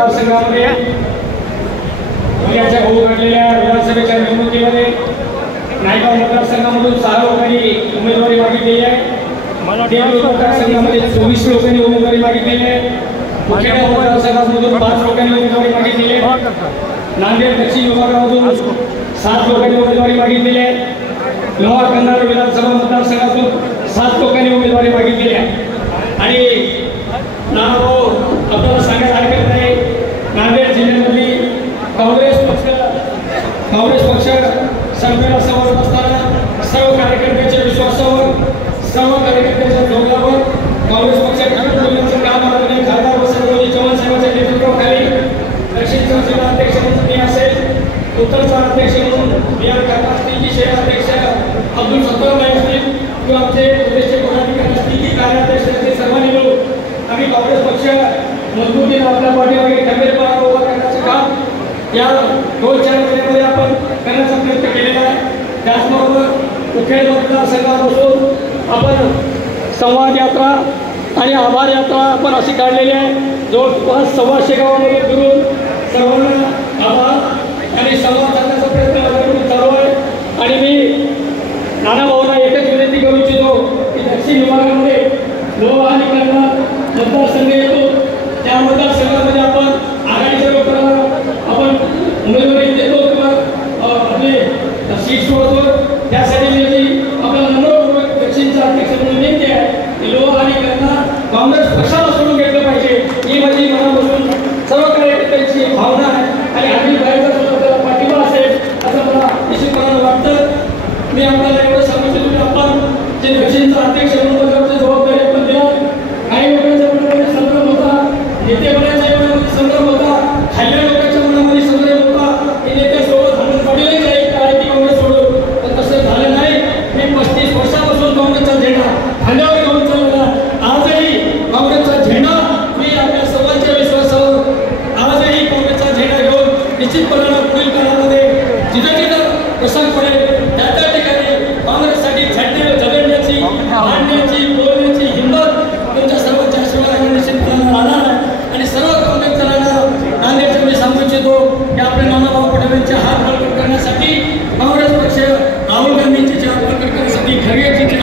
मतदारसंघामध्ये उद्याच्या होऊ घडलेल्या विधानसभेच्या निवडणुकीमध्ये नायगाव मतदारसंघामधून 6 लोकांनी उमेदवारी मागितलेली आहे। देवळी मतदारसंघामध्ये 24 लोकांनी उमेदवारी मागितलेली आहे। मुखेडा मतदारसंघामधून 5 लोकांनी उमेदवारी मागितलेली आहे। नांदेड दक्षिण विभागामधून 7 लोकांनी उमेदवारी मागितलेली आहे। लोहा कन्नड विधानसभा मतदारसंघातून 7 लोकांनी उमेदवारी मागितलेली आहे। आणि नाव आपल्याला सांगायला हरकत नाही, नांदेड जिल्ह्यामध्ये काँग्रेस पक्ष संघटना समोर असताना सर्व कार्यकर्त्यांच्या विश्वासावर, सर्व कार्यकर्त्यांच्या जोरावर काँग्रेस पक्षाचं काम करणे खासदार वसंतरावजी चव्हाण साहेबांच्या नेतृत्वाखाली दक्षिणचा जिल्हा अध्यक्ष म्हणून मी असेल, उत्तरचा अध्यक्ष म्हणून बिहार खासदार असतील, की शहर अध्यक्ष अब्दुल सत्तार भाई असतील, किंवा आमचे प्रदेशचे पदाधिकारी असतील, की कार्याध्यक्ष असतील, सर्वांनी मिळून आम्ही काँग्रेस पक्ष मजबूतीने आपल्या पाठीमागे खंबीरपणा उभा करण्याचं काम या 2-4 महिन्यामध्ये आपण करण्याचा प्रयत्न केलेला आहे। त्याचबरोबर मुखेड मतदारसंघापासून आपण संवाद यात्रा आणि आभार यात्रा आपण अशी काढलेली आहे। जवळपास 125 गावामध्ये फिरून सर्वांना आभार आणि संवाद